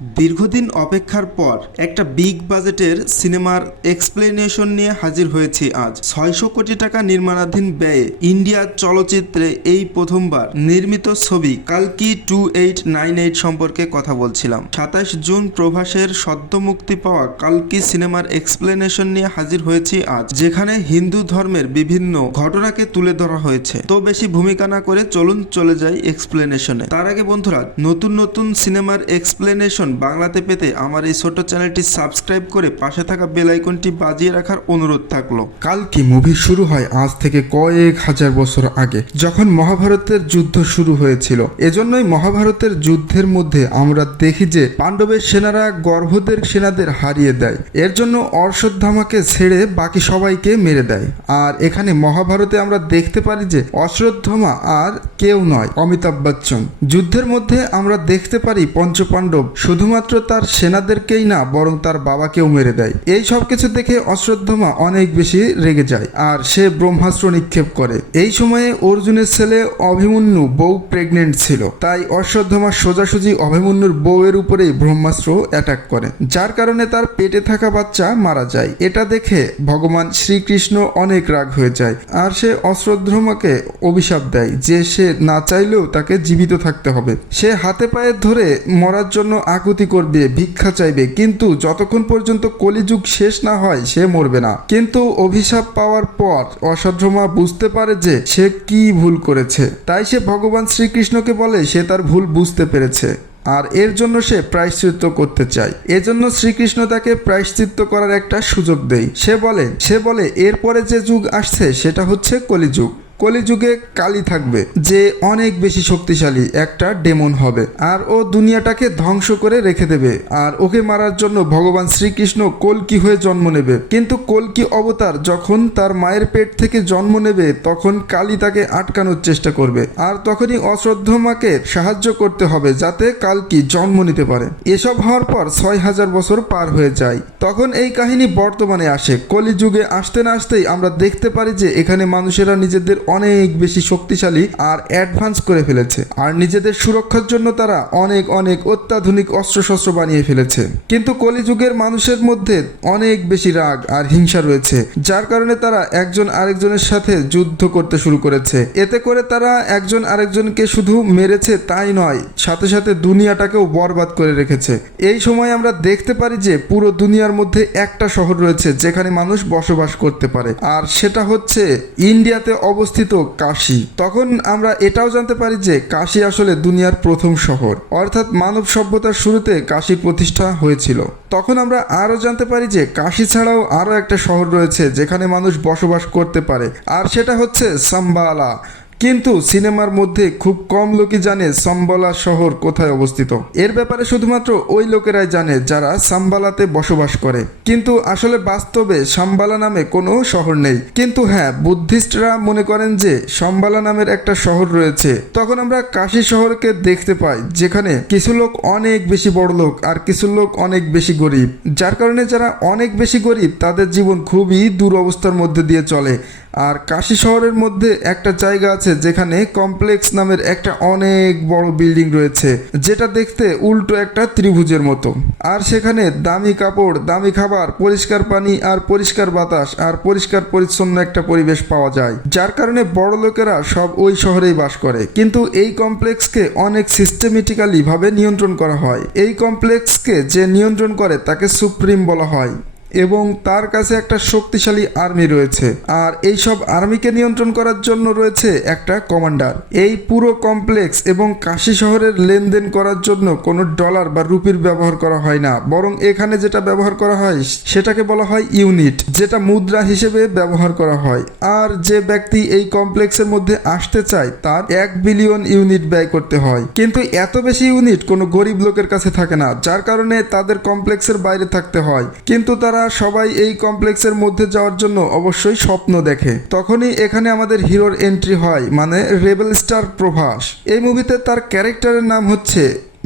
দীর্ঘদিন অপেক্ষার পর একটা বিগ বাজেটের সিনেমার এক্সপ্লেনেশন নিয়ে হাজির হয়েছি আজ। ছয়শো কোটি টাকা নির্মাণাধীন ব্যয়ে ইন্ডিয়া চলচ্চিত্রে এই প্রথমবার নির্মিত ছবি কালকি টু এইট নাইন এইট সম্পর্কে কথা বলছিলাম। সাতাশ জুন প্রভাসের সদ্য মুক্তি পাওয়া কালকি সিনেমার এক্সপ্লেনেশন নিয়ে হাজির হয়েছি আজ, যেখানে হিন্দু ধর্মের বিভিন্ন ঘটনাকে তুলে ধরা হয়েছে। তো বেশি ভূমিকা না করে চলুন চলে যাই এক্সপ্লেনেশনে। তার আগে বন্ধুরা, নতুন নতুন সিনেমার এক্সপ্লেনেশন বাংলাতে পেতে আমার এই ছোট চ্যানেলটি সাবস্ক্রাইব করে পাশে থাকা বেল আইকনটি বাজিয়ে রাখার অনুরোধ থাকল। কালকি মুভি শুরু হয়? আজ থেকে কয়েক হাজার বছর আগে, যখন মহাভারতের যুদ্ধ শুরু হয়েছিল। এজন্যই মহাভারতের যুদ্ধের মধ্যে আমরা দেখি যে, পাণ্ডবের সেনারা গর্ভদের সেনাদের হারিয়ে দেয়। এর জন্য অশ্বত্থামাকে ছেড়ে বাকি সবাইকে মেরে দেয়। আর এখানে মহাভারতে আমরা দেখতে পারি যে অশ্রদ্ধমা আর কেউ নয়, অমিতাভ বচ্চন। যুদ্ধের মধ্যে আমরা দেখতে পারি পঞ্চপাণ্ডব শুধুমাত্র তার সেনাদেরকেই না, বরং তার বাবাকেও মেরে দেয়। এই সব কিছু দেখে অশ্রদ্ধমা অনেক বেশি রেগে যায়, আর সে ব্রহ্মাস্ত্র নিক্ষেপ করে। এই সময়ে অর্জুনের ছেলে অভিমন্যু বউ প্রেগনেন্ট ছিল, তাই অশ্রদ্ধমা সোজাসুজি অভিমন্যুর বউয়ের উপরেই ব্রহ্মাস্ত্র অ্যাটাক করে। যার কারণে তার পেটে থাকা বাচ্চা মারা যায়। এটা দেখে ভগবান শ্রীকৃষ্ণ অনেক রাগ হয়ে যায়, আর সে অশ্রদ্ধমাকে অভিশাপ দেয় যে সে না চাইলেও তাকে জীবিত থাকতে হবে। সে হাতে পায়ে ধরে মরার জন্য আকুতি করবে, ভিক্ষা চাইবে। কিন্তু যতক্ষণ পর্যন্ত কলিযুগ শেষ না হয়, সে মরবে না। কিন্তু অভিশাপ পাওয়ার পর অশ্রদ্ধমা বুঝতে পারে যে সে কি ভুল করেছে। তাই সে ভগবান শ্রীকৃষ্ণকে বলে, সে তার ভুল বুঝতে পেরেছে। আর এর জন্য সে প্রায়শ্চিত্ত করতে চায়। এজন্য শ্রীকৃষ্ণ তাকে প্রায়শ্চিত্ত করার একটা সুযোগ দেয়। সে বলে সে বলে, এরপরে যে যুগ আসছে, সেটা হচ্ছে কলিযুগ। কলিযুগে কালী থাকবে, যে অনেক বেশি শক্তিশালী একটা ডেমন হবে। আর ও দুনিয়াটাকে ধ্বংস করে রেখে দেবে, আর ওকে মারার জন্য ভগবান শ্রীকৃষ্ণ কলকি হয়ে জন্ম নেবে। কিন্তু কলকি অবতার যখন তার মায়ের পেট থেকে জন্ম নেবে, তখন কালী তাকে আটকানোর চেষ্টা করবে, আর তখনই অশ্রদ্ধমাকে সাহায্য করতে হবে যাতে কালকি জন্ম নিতে পারে। এসব হওয়ার পর ছয় হাজার বছর পার হয়ে যায়। তখন এই কাহিনী বর্তমানে আসে। কলিযুগে আসতে না আসতেই আমরা দেখতে পারি যে এখানে মানুষেরা নিজেদের অনেক বেশি শক্তিশালী আর অ্যাডভান্স করে ফেলেছে। আর নিজেদের সুরক্ষার জন্য তারা অনেক অনেক অত্যাধুনিক অস্ত্রশস্ত্র বানিয়ে ফেলেছে। কিন্তু কলিযুগের মানুষের মধ্যে অনেক বেশি রাগ আর হিংসা রয়েছে, যার কারণে তারা একজন আরেকজনের সাথে যুদ্ধ করতে শুরু করেছে। এতে করে তারা একজন আরেকজনকে শুধু মেরেছে তাই নয়, সাথে সাথে দুনিয়াটাকেও বরবাদ করে রেখেছে। এই সময় আমরা দেখতে পারি যে পুরো দুনিয়ার মধ্যে একটা শহর রয়েছে, যেখানে মানুষ বসবাস করতে পারে। আর সেটা হচ্ছে ইন্ডিয়াতে অবস্থিত কাশী। তখন আমরা এটাও জানতে পারি যে কাশি আসলে দুনিয়ার প্রথম শহর। অর্থাৎ মানব সভ্যতার শুরুতে কাশি প্রতিষ্ঠা হয়েছিল। তখন আমরা আরও জানতে পারি যে কাশি ছাড়াও আরও একটা শহর রয়েছে যেখানে মানুষ বসবাস করতে পারে। আর সেটা হচ্ছে সাম্বালা। কিন্তু সিনেমার মধ্যে খুব কম লোকই জানে সাম্বালা শহর কোথায় অবস্থিত। এর ব্যাপারে শুধুমাত্র ওই লোকেরাই জানে যারা সাম্বালাতে বসবাস করে। কিন্তু আসলে বাস্তবে সাম্বালা নামে কোনো শহর নেই। কিন্তু হ্যাঁ বুদ্ধিস্টরা মনে করেন যে সম্বালা নামের একটা শহর রয়েছে। তখন আমরা কাশী শহরকে দেখতে পাই, যেখানে কিছু লোক অনেক বেশি বড় লোক আর কিছু লোক অনেক বেশি গরিব। যার কারণে যারা অনেক বেশি গরিব, তাদের জীবন খুবই দুরবস্থার মধ্যে দিয়ে চলে। আর কাশী শহরের মধ্যে একটা জায়গা আছে যেখানে কমপ্লেক্স নামের একটা অনেক বড় বিল্ডিং রয়েছে, যেটা দেখতে উল্টো একটা ত্রিভুজের মতো। আর সেখানে দামি কাপড়, দামি খাবার, পরিষ্কার পানি আর পরিষ্কার বাতাস আর পরিষ্কার পরিচ্ছন্ন একটা পরিবেশ পাওয়া যায়। যার কারণে বড় লোকেরা সব ওই শহরেই বাস করে। কিন্তু এই কমপ্লেক্সকে অনেক সিস্টেমেটিক্যালি ভাবে নিয়ন্ত্রণ করা হয়। এই কমপ্লেক্সকে যে নিয়ন্ত্রণ করে, তাকে সুপ্রিম বলা হয়। এবং তার কাছে একটা শক্তিশালী আর্মি রয়েছে। আর এই সব আর্মিকে নিয়ন্ত্রণ করার জন্য রয়েছে একটা কমান্ডার। এই পুরো কমপ্লেক্স এবং কাশি শহরের লেনদেন করার জন্য কোনো ডলার বা রুপির ব্যবহার করা হয় না। বরং এখানে যেটা ব্যবহার করা হয়, সেটাকে বলা হয় ইউনিট, যেটা মুদ্রা হিসেবে ব্যবহার করা হয়। আর যে ব্যক্তি এই কমপ্লেক্সের মধ্যে আসতে চায়, তার এক বিলিয়ন ইউনিট ব্যয় করতে হয়। কিন্তু এত বেশি ইউনিট কোনো গরিব লোকের কাছে থাকে না, যার কারণে তাদের কমপ্লেক্সের বাইরে থাকতে হয়। কিন্তু তারা সবাই এই কমপ্লেক্সের মধ্যে যাওয়ার জন্য অবশ্যই স্বপ্ন দেখে। তখনই এখানে আমাদের হিরোর এন্ট্রি হয় মানে রেবেল স্টার প্রভাস। এই মুভিতে তার ক্যারেক্টারের নাম হচ্ছে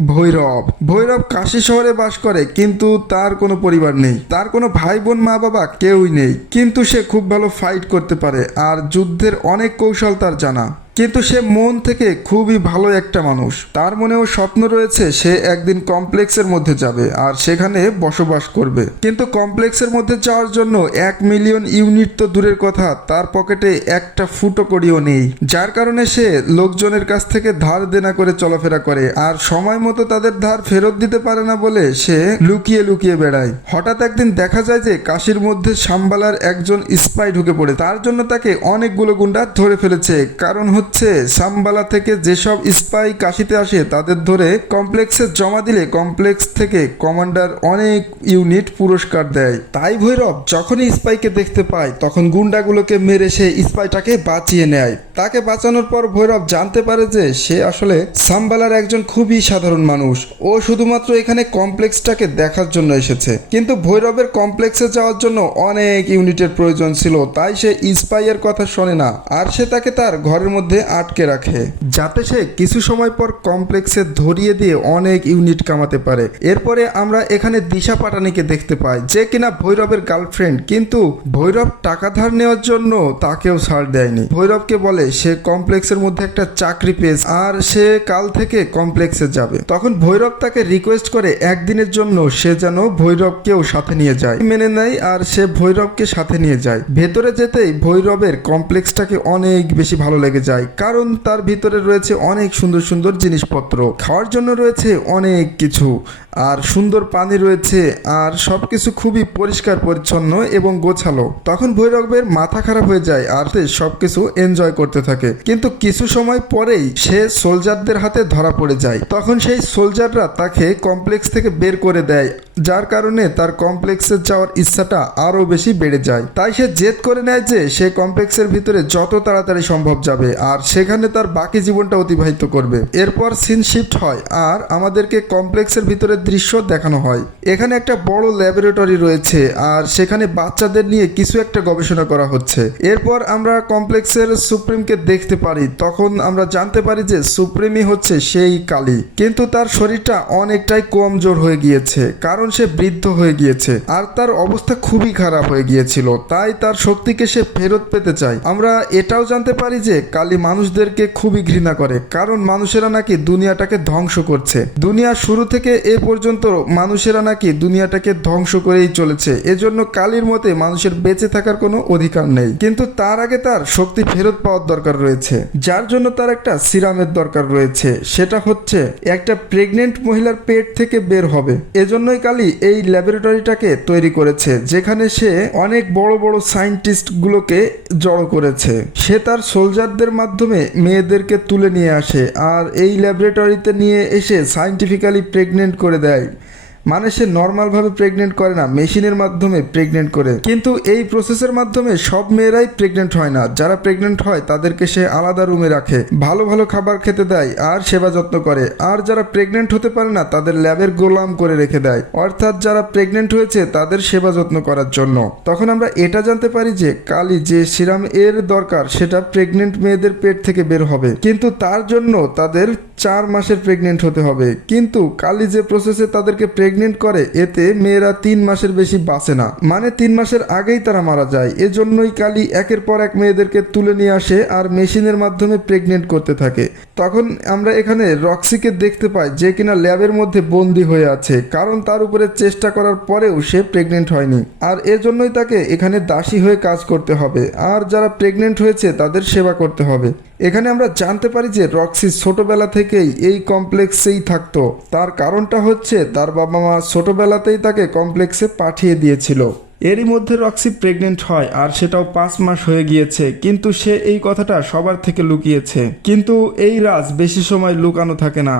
ভৈরব। ভৈরব কাশী শহরে বাস করে, কিন্তু তার কোনো পরিবার নেই। তার কোনো ভাই বোন মা বাবা কেউই নেই। কিন্তু সে খুব ভালো ফাইট করতে পারে, আর যুদ্ধের অনেক কৌশল তার জানা। কিন্তু সে মন থেকে খুবই ভালো একটা মানুষ। তার মনেও স্বপ্ন রয়েছে সে একদিন কমপ্লেক্সের মধ্যে যাবে আর সেখানে বসবাস করবে। কিন্তু কমপ্লেক্সের মধ্যে যাওয়ার জন্য এক মিলিয়ন ইউনিট তো দূরের কথা, তার পকেটে একটা ফুটো করিও নেই। যার কারণে সে লোকজনের কাছ থেকে ধার দেনা করে চলাফেরা করে আর সময় মতো তাদের ধার ফেরত দিতে পারে না বলে সে লুকিয়ে লুকিয়ে বেড়ায়। হঠাৎ একদিন দেখা যায় যে কাশির মধ্যে সাম্বালার একজন স্পাই ঢুকে পড়ে। তার জন্য তাকে অনেকগুলো গুন্ডা ধরে ফেলেছে। কারণ সাম্বালা থেকে যেসব স্পাই কাশিতে আসে, তাদের ধরে কমপ্লেক্সে জমা দিলে কমপ্লেক্স থেকে কমান্ডার অনেক ইউনিট পুরস্কার দেয়। তাই ভৈরব, যখনই স্পাইকে দেখতে পায়, তখন গুন্ডাগুলোকে মেরে সে স্পাইটাকে বাঁচিয়ে নেয়। তাকে বাঁচানোর পর ভৈরব জানতে পারে যে, সে আসলে সাম্বালার একজন খুবই সাধারণ মানুষ। ও শুধুমাত্র এখানে কমপ্লেক্সটাকে দেখার জন্য এসেছে। কিন্তু ভৈরবের কমপ্লেক্সে যাওয়ার জন্য অনেক ইউনিটের প্রয়োজন ছিল, তাই সে স্পাইয়ের কথা শোনে না। আর সে তাকে তার ঘরের মধ্যে আটকে রাখে। যাতে সে কিছু সময় পর কমপ্লেক্সে ধরিয়ে দিয়ে অনেক ইউনিট কামাতে পারে। এরপরে আমরা এখানে দিশা পাটানিকে দেখতে পাই, যে কিনা ভৈরবের গার্লফ্রেন্ড। কিন্তু ভৈরব টাকা ধার নেওয়ার জন্য তাকেও ছাড় দেয়নি। ভৈরবকে বলে, সে কমপ্লেক্সের মধ্যে একটা চাকরি পেয়েছে আর সে কাল থেকে কমপ্লেক্সে যাবে। তখন ভৈরব তাকে রিকোয়েস্ট করে, একদিনের জন্য সে যেন ভৈরবকেও সাথে নিয়ে যায়। মেনে নেয় আর সে ভৈরবকে সাথে নিয়ে যায়। ভেতরে যেতেই ভৈরবের কমপ্লেক্সটাকে অনেক বেশি ভালো লেগে যায়। কারণ তার ভিতরে রয়েছে অনেক সুন্দর সুন্দর জিনিসপত্র। খাওয়ার জন্য রয়েছে অনেক কিছু। আর সুন্দর পানি রয়েছে, আর সবকিছু খুবই পরিষ্কার, পরিচ্ছন্ন এবং গোছালো। তখন ভৈরবের মাথা খারাপ হয়ে যায়, আর সে সবকিছু এনজয় করতে থাকে। কিন্তু কিছু সময় পরেই সে সোলজারদের হাতে ধরা পড়ে যায়। তখন সেই সোলজাররা তাকে কমপ্লেক্স থেকে বের করে দেয়, যার কারণে তার কমপ্লেক্সে যাওয়ার ইচ্ছাটা আরও বেশি বেড়ে যায়। তাই সে জেদ করে নেয় যে সে কমপ্লেক্সের ভিতরে যত তাড়াতাড়ি সম্ভব যাবে, আর সেখানে তার বাকি জীবনটা অতিবাহিত করবে। এরপর সিন শিফট হয়, আর আমাদেরকে কমপ্লেক্সের ভিতরে দৃশ্য দেখানো হয়। এখানে একটা বড় ল্যাবরেটরি রয়েছে আর সেখানে বাচ্চাদের নিয়ে কিছু একটা গবেষণা করা হচ্ছে। এরপর আমরা কমপ্লেক্সের সুপ্রিমকে দেখতে পারি। তখন আমরা জানতে পারি যে সুপ্রিমই হচ্ছে সেই কালী। কিন্তু তার শরীরটা অনেকটাই কমজোর হয়ে গিয়েছে, কারণ সে বৃদ্ধ হয়ে গিয়েছে আর তার অবস্থা খুবই খারাপ হয়ে গিয়েছিল। তাই তার শক্তিকে সে ফেরত পেতে চায়। আমরা এটাও জানতে পারি যে কালী মানুষদেরকে খুবই ঘৃণা করে, কারণ মানুষেরা নাকি দুনিয়াটাকে ধ্বংস করছে। দুনিয়া শুরু থেকে এ পর্যন্ত মানুষেরা নাকি দুনিয়াটাকে ধ্বংস করেই চলেছে। এজন্য কালীর মতে মানুষের বেঁচে থাকার কোনো অধিকার নেই। কিন্তু তার আগে তার শক্তি ফেরত পাওয়ার দরকার রয়েছে। যার জন্য তার একটা সিরামের দরকার রয়েছে। সেটা হচ্ছে একটা প্রেগনেন্ট মহিলার পেট থেকে বের হবে। এজন্যই কালী এই ল্যাবরেটরিটাকে তৈরি করেছে, যেখানে সে অনেক বড় বড় সায়েন্টিস্ট গুলোকে জড়ো করেছে। সে তার সোলজারদের মাধ্যমে মেয়েদেরকে তুলে নিয়ে আসে। আর এই ল্যাবরেটরিতে নিয়ে এসে সায়েন্টিফিক্যালি প্রেগনেন্ট করে দেয়। মানে সে নর্মালভাবে প্রেগনেন্ট করে না মেশিনের মাধ্যমে প্রেগনেন্ট করে। কিন্তু এই প্রসেসের মাধ্যমে সব মেয়েরাই প্রেগনেন্ট হয় না। যারা প্রেগনেন্ট হয়, তাদেরকে সে আলাদা রুমে রাখে। ভালো ভালো খাবার খেতে দেয় আর সেবা যত্ন করে। আর যারা প্রেগনেন্ট হতে পারে না, তাদের ল্যাবের গোলাম করে রেখে দেয়। অর্থাৎ যারা প্রেগনেন্ট হয়েছে, তাদের সেবা যত্ন করার জন্য। তখন আমরা এটা জানতে পারি যে কালি যে সিরাম এর দরকার, সেটা প্রেগনেন্ট মেয়েদের পেট থেকে বের হবে। কিন্তু তার জন্য তাদের চার মাসের প্রেগনেন্ট হতে হবে। কিন্তু কালি যে প্রসেসে তাদেরকে প্রেগনেন্ট করে, এতে মেয়েরা তিন মাসের বেশি বাঁচে না। মানে তিন মাসের আগেই তারা মারা যায়। এজন্যই কালি একের পর এক মেয়েদেরকে তুলে নিয়ে আসে আর মেশিনের মাধ্যমে প্রেগনেন্ট করতে থাকে। তখন আমরা এখানে রক্সিকে দেখতে পাই যে কিনা ল্যাবের মধ্যে বন্দি হয়ে আছে। কারণ তার উপরে চেষ্টা করার পরেও সে প্রেগনেন্ট হয়নি। আর এজন্যই তাকে এখানে দাসী হয়ে কাজ করতে হবে। আর যারা প্রেগনেন্ট হয়েছে তাদের সেবা করতে হবে। এখানে আমরা জানতে পারি যে রক্সি ছোটবেলা থেকেই এই কমপ্লেক্সেই থাকতো। তার কারণটা হচ্ছে, তার বাবা মা ছোটবেলাতেই তাকে কমপ্লেক্সে পাঠিয়ে দিয়েছিল। এরই মধ্যে রক্সি প্রেগনেন্ট হয় আর সেটাও পাঁচ মাস হয়ে গিয়েছে, কিন্তু সে এই কথাটা সবার থেকে লুকিয়েছে। কিন্তু এই রাজ বেশি সময় লুকানো থাকে না।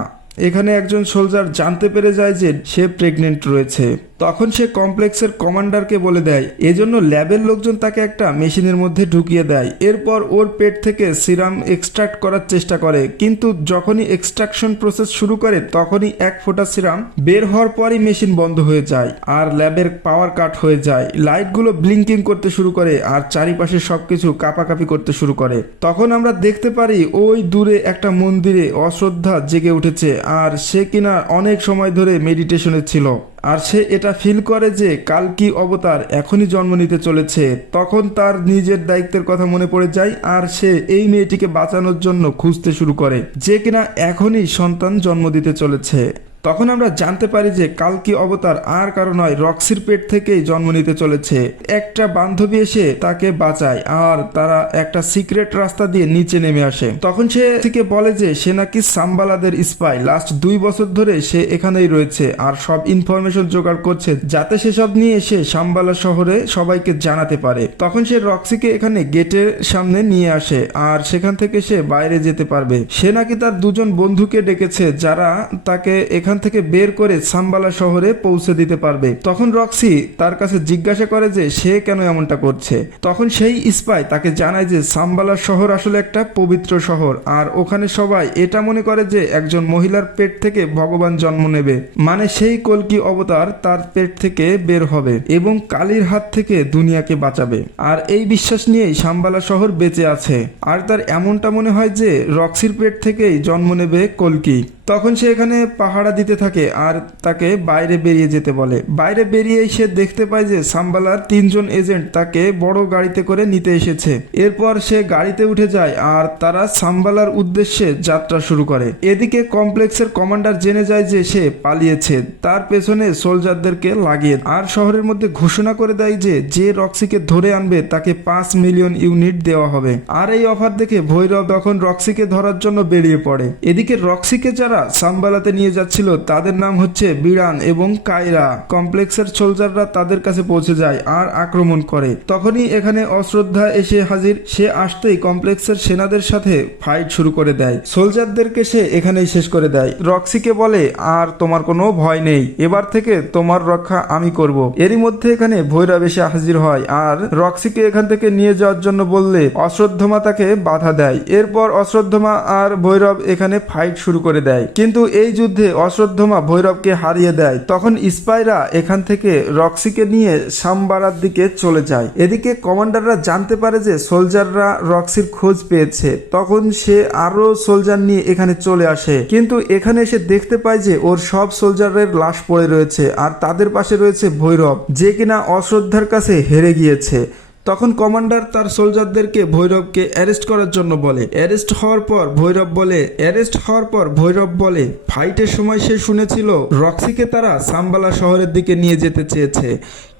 এখানে একজন সোলজার জানতে পেরে যায় যে সে প্রেগনেন্ট রয়েছে। তখন সে কমপ্লেক্সের কমান্ডারকে বলে দেয়, এজন্য ল্যাবের লোকজন তাকে একটা মেশিনের মধ্যে ঢুকিয়ে দেয়। এরপর ওর পেট থেকে সিরাম এক্সট্রাক্ট করার চেষ্টা করে। কিন্তু যখনই এক্সট্রাকশন প্রসেস শুরু করে, তখনই এক ফোঁটা সিরাম বের হওয়ার পরই মেশিন বন্ধ হয়ে যায় আর ল্যাবের পাওয়ার কাট হয়ে যায়। লাইটগুলো ব্লিঙ্কিং করতে শুরু করে আর চারিপাশে সবকিছু কাপাকাপি করতে শুরু করে। তখন আমরা দেখতে পারি ওই দূরে একটা মন্দিরে অশ্রদ্ধা জেগে উঠেছে আর সে কিনা অনেক সময় ধরে মেডিটেশনে ছিল। আর সে এটা ফিল করে যে কালকি অবতার এখনই জন্ম নিতে চলেছে। তখন তার নিজের দায়িত্বের কথা মনে পড়ে যায় আর সে এই মেয়েটিকে বাঁচানোর জন্য খুঁজতে শুরু করে, যে কিনা এখনই সন্তান জন্ম দিতে চলেছে। তখন আমরা জানতে পারি যে কালকি অবতার আর কারও নয়, রক্সির পেট থেকেই জন্ম নিতে চলেছে। একটা বান্ধবী এসে তাকে বাঁচায় আর তারা একটা সিক্রেট রাস্তা দিয়ে নিচে নেমে আসে। তখন সে থেকে বলে যে সে নাকি সাম্বালাদের স্পাই। লাস্ট দুই বছর ধরে সে এখানেই রয়েছে আর সব ইনফরমেশন জোগাড় করছে যাতে সেসব নিয়ে এসে সাম্বালা শহরে সবাইকে জানাতে পারে। তখন সে রক্সিকে এখানে গেটের সামনে নিয়ে আসে আর সেখান থেকে সে বাইরে যেতে পারবে। সে নাকি তার দুজন বন্ধুকে ডেকেছে যারা তাকে এখান থেকে বের করে সাম্বালা শহরে পৌঁছে দিতে পারবে। তখন রক্সি তার কাছে জিজ্ঞাসা করে যে, সে কেন এমনটা করছে? তখন সেই স্পাই তাকে জানায় যে, সাম্বালা শহর আসলে একটা পবিত্র শহর, আর ওখানে সবাই এটা মনে করে যে, একজন মহিলার পেট থেকে ভগবান জন্ম নেবে। মানে সেই কলকি অবতার তার পেট থেকে বের হবে এবং কালীর হাত থেকে দুনিয়াকে বাঁচাবে। আর এই বিশ্বাস নিয়েই সাম্বালা শহর বেঁচে আছে। আর তার এমনটা মনে হয় যে, রক্সির পেট থেকেই জন্ম নেবে কলকি। তখন সে এখানে পাহারা দিতে থাকে আর তাকে বাইরে বেরিয়ে যেতে বলে। বাইরে বেরিয়েই সে দেখতে পায় যে সাম্বালার তিনজন এজেন্ট তাকে বড় গাড়িতে করে নিতে এসেছে। এরপর সে গাড়িতে উঠে যায় আর তারা সাম্বালার উদ্দেশ্যে যাত্রা শুরু করে। এদিকে কমপ্লেক্সের কমান্ডার জেনে যায় যে সে পালিয়েছে। তার পেছনে সোলজারদেরকে লাগিয়ে আর শহরের মধ্যে ঘোষণা করে দেয় যে যে রক্সিকে ধরে আনবে তাকে পাঁচ মিলিয়ন ইউনিট দেওয়া হবে। আর এই অফার দেখে ভৈরব তখন রক্সিকে ধরার জন্য বেরিয়ে পড়ে। এদিকে রক্সিকে যারা সাম্বালাতে নিয়ে যাচ্ছিল, তাদের নাম হচ্ছে বিড়ান এবং কায়রা। কমপ্লেক্সের সোলজাররা তাদের কাছে পৌঁছে যায় আর আক্রমণ করে। তখনই এখানে অশ্রদ্ধা এসে হাজির। সে আসতেই কমপ্লেক্সের সেনাদের সাথে ফাইট শুরু করে দেয়। সোলজারদেরকে সে এখানেই শেষ করে দেয়। রক্সিকে বলে, আর তোমার কোনো ভয় নেই। এবার থেকে তোমার রক্ষা আমি করব। এরই মধ্যে এখানে ভৈরব এসে হাজির হয় আর রক্সিকে এখান থেকে নিয়ে যাওয়ার জন্য বললে অশ্রদ্ধমা তাকে বাধা দেয়। এরপর অশ্রদ্ধমা আর ভৈরব এখানে ফাইট শুরু করে দেয়। কিন্তু এই যুদ্ধে অশ্রদ্ধমা ভৈরবকে হারিয়ে দেয়। তখন স্পাইরা এখান থেকে রক্সিকে নিয়ে সাম্বারার দিকে চলে যায়। এদিকে কমান্ডাররা জানতে পারে যে সোলজাররা রক্সির খোঁজ পেয়েছে। তখন সে আরও সোলজার নিয়ে এখানে চলে আসে। কিন্তু এখানে এসে দেখতে পায় যে ওর সব সোলজারের লাশ পড়ে রয়েছে। আর তাদের পাশে রয়েছে ভৈরব, যে কিনা অশ্রদ্ধার কাছে হেরে গিয়েছে। তখন কমান্ডার তার সোলজারদেরকে ভৈরবকে অ্যারেস্ট করার জন্য বলে। অ্যারেস্ট হওয়ার পর ভৈরব বলে, অ্যারেস্ট হওয়ার পর ভৈরব বলে ফাইটের সময় সে শুনেছিল রক্সিকে তারা সাম্বালা শহরের দিকে নিয়ে যেতে চেয়েছে।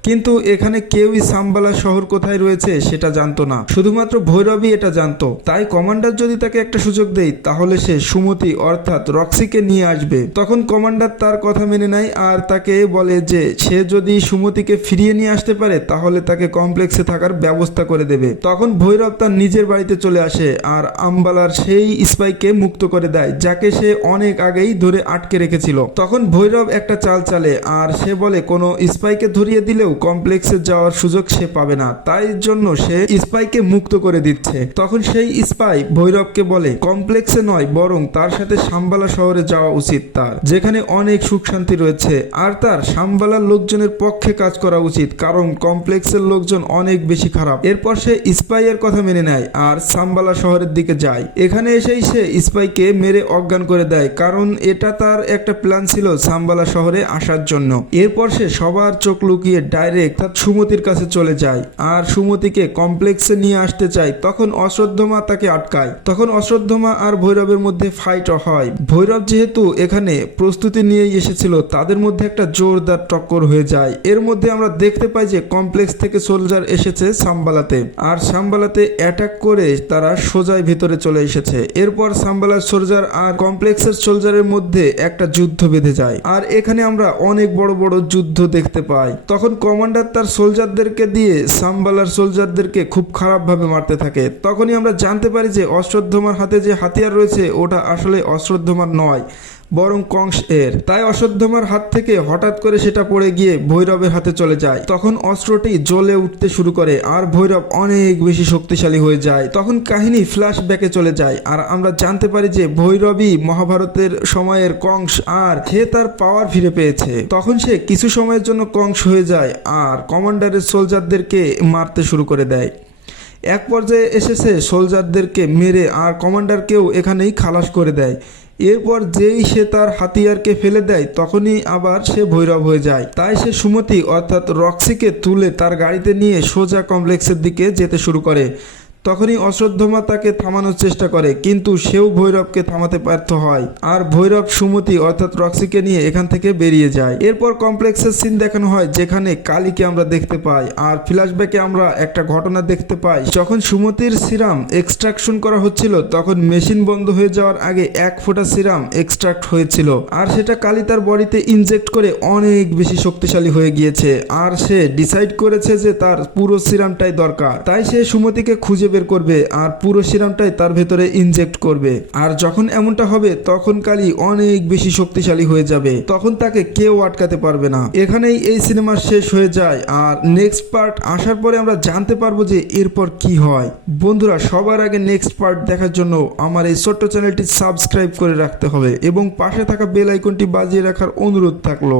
কিন্তু এখানে কেউই সাম্বালা শহর কোথায় রয়েছে সেটা জানতো না। শুধুমাত্র ভৈরবই এটা জানতো। তাই কমান্ডার যদি তাকে একটা সুযোগ দেয় তাহলে সে সুমতি অর্থাৎ রক্সিকে নিয়ে আসবে। তখন কমান্ডার তার কথা মেনে নেয় আর তাকে বলে যে, সে যদি সুমতিকে ফিরিয়ে নিয়ে আসতে পারে, তাহলে তাকে কমপ্লেক্সে থাকার ব্যবস্থা করে দেবে। তখন ভৈরব তার নিজের বাড়িতে চলে আসে আর আম্বালার সেই স্পাইকে মুক্ত করে দেয়, যাকে সে অনেক আগেই ধরে আটকে রেখেছিল। তখন ভৈরব একটা চাল চালে আর সে বলে, কোনো স্পাইকে ধরিয়ে দিলেও কমপ্লেক্সে যাওয়ার সুযোগ সে পাবে না। তাই জন্য সে স্পাইকে মুক্ত করে দিচ্ছে। তখন সেই স্পাই ভৈরবকে বলে, কমপ্লেক্সে নয়, বরং তার সাথে সাম্বালা শহরে যাওয়া উচিত তার, যেখানে অনেক সুখ শান্তি রয়েছে। আর তার সাম্বালার লোকজনের পক্ষে কাজ করা উচিত, কারণ কমপ্লেক্সের লোকজন অনেক বেশি খারাপ। এরপর সে স্পাইয়ের কথা মেনে নেয় আর সাম্বালা শহরের দিকে যায়। এখানে এসেই সে স্পাইকে মেরে অজ্ঞান করে দেয়, কারণ এটা তার একটা প্ল্যান ছিল সাম্বালা শহরে আসার জন্য। এরপর সে সবার চোখ লুকিয়ে ডাইরেক্ট তার সুমতির কাছে চলে যায়। আর সুমতিকে কমপ্লেক্সে নিয়ে আসতে চায়, তখন অশ্রদ্ধমা তাকে আটকায়। তখন অশ্রদ্ধমা আর ভৈরবের মধ্যে ফাইট হয়। ভৈরব যেহেতু এখানে প্রস্তুতি নিয়ে এসেছিল, তাদের মধ্যে একটা জোরদার টক্কর হয়ে যায়। এর মধ্যে আমরা দেখতে পাই যে কমপ্লেক্স থেকে সোলজার এসেছে সাম্বালাতে। আর সাম্বালাতে অ্যাটাক করে তারা সোজাই ভেতরে চলে এসেছে। এরপর সাম্বালার সোলজার আর কমপ্লেক্সের সোলজারের মধ্যে একটা যুদ্ধ বেঁধে যায়। আর এখানে আমরা অনেক বড় বড় যুদ্ধ দেখতে পাই। তখন কমান্ডার তার সোলজারদেরকে দিয়ে সাম্বালার সোলজারদেরকে খুব খারাপভাবে মারতে থাকে। তখনই আমরা জানতে পারি যে অশ্রদ্ধমার হাতে যে হাতিয়ার রয়েছে, ওটা আসলে অশ্রদ্ধমার নয়। বরং কংস এর। তাই অশ্বত্থমার হাত থেকে হঠাৎ করে সেটা পড়ে গিয়ে ভৈরবের হাতে চলে যায়। তখন অস্ত্রটি জ্বলে উঠতে শুরু করে আর ভৈরব অনেক বেশি শক্তিশালী হয়ে যায়। তখন কাহিনী ফ্ল্যাশ ব্যাকে চলে যায়। আর আমরা জানতে পারি যে ভৈরবই মহাভারতের সময়ের কংস আর সে তার পাওয়ার ফিরে পেয়েছে। তখন সে কিছু সময়ের জন্য কংস হয়ে যায় আর কমান্ডারের সোলজারদেরকে মারতে শুরু করে দেয়। এক পর্যায়ে এসেছে সোলজারদেরকে মেরে আর কমান্ডারকেও এখানেই খালাস করে দেয়। এরপর যেই সে তার হাতিয়ারকে ফেলে দেয়, তখনই আবার সে ভৈরব হয়ে যায়। তাই সে সুমতি, অর্থাৎ রক্সিকে তুলে তার গাড়িতে নিয়ে সোজা কমপ্লেক্সের দিকে যেতে শুরু করে। তখনই অশ্রদ্ধমা তাকে থামানোর চেষ্টা করে, কিন্তু সেও ভৈরবকে থামাতে ব্যর্থ হয়। আর ভৈরব সুমতি অর্থাৎ রক্সিকে নিয়ে এখান থেকে বেরিয়ে যায়। এরপর কমপ্লেক্সের সিন দেখানো হয়, যেখানে কালীকে আমরা দেখতে পাই আর ফ্ল্যাশব্যাকে আমরা একটা ঘটনা দেখতে পাই। যখন সুমতির সিরাম এক্সট্রাকশন করা হচ্ছিল, তখন মেশিন বন্ধ হয়ে যাওয়ার আগে এক ফোঁটা সিরাম এক্সট্রাক্ট হয়েছিল। আর সেটা কালী তার বডিতে ইনজেক্ট করে অনেক বেশি শক্তিশালী হয়ে গিয়েছে। আর সে ডিসাইড করেছে যে তার পুরো সিরামটাই দরকার। তাই সে সুমতিকে খুঁজে বের করবে আর পুরো সিরামটাই তার ভেতরে ইনজেক্ট করবে। আর যখন এমনটা হবে, তখন কালী অনেক বেশি শক্তিশালী হয়ে যাবে। তখন তাকে কেউ আটকাতে পারবে না। এখানেই এই সিনেমা শেষ হয়ে যায়। আর নেক্সট পার্ট আসার পরে আমরা জানতে পারব যে এরপর কি হয়। বন্ধুরা, সবার আগে নেক্সট পার্ট দেখার জন্য আমার এই ছোট্ট চ্যানেলটি সাবস্ক্রাইব করে রাখতে হবে এবং পাশে থাকা বেল আইকনটি বাজিয়ে রাখার অনুরোধ থাকল।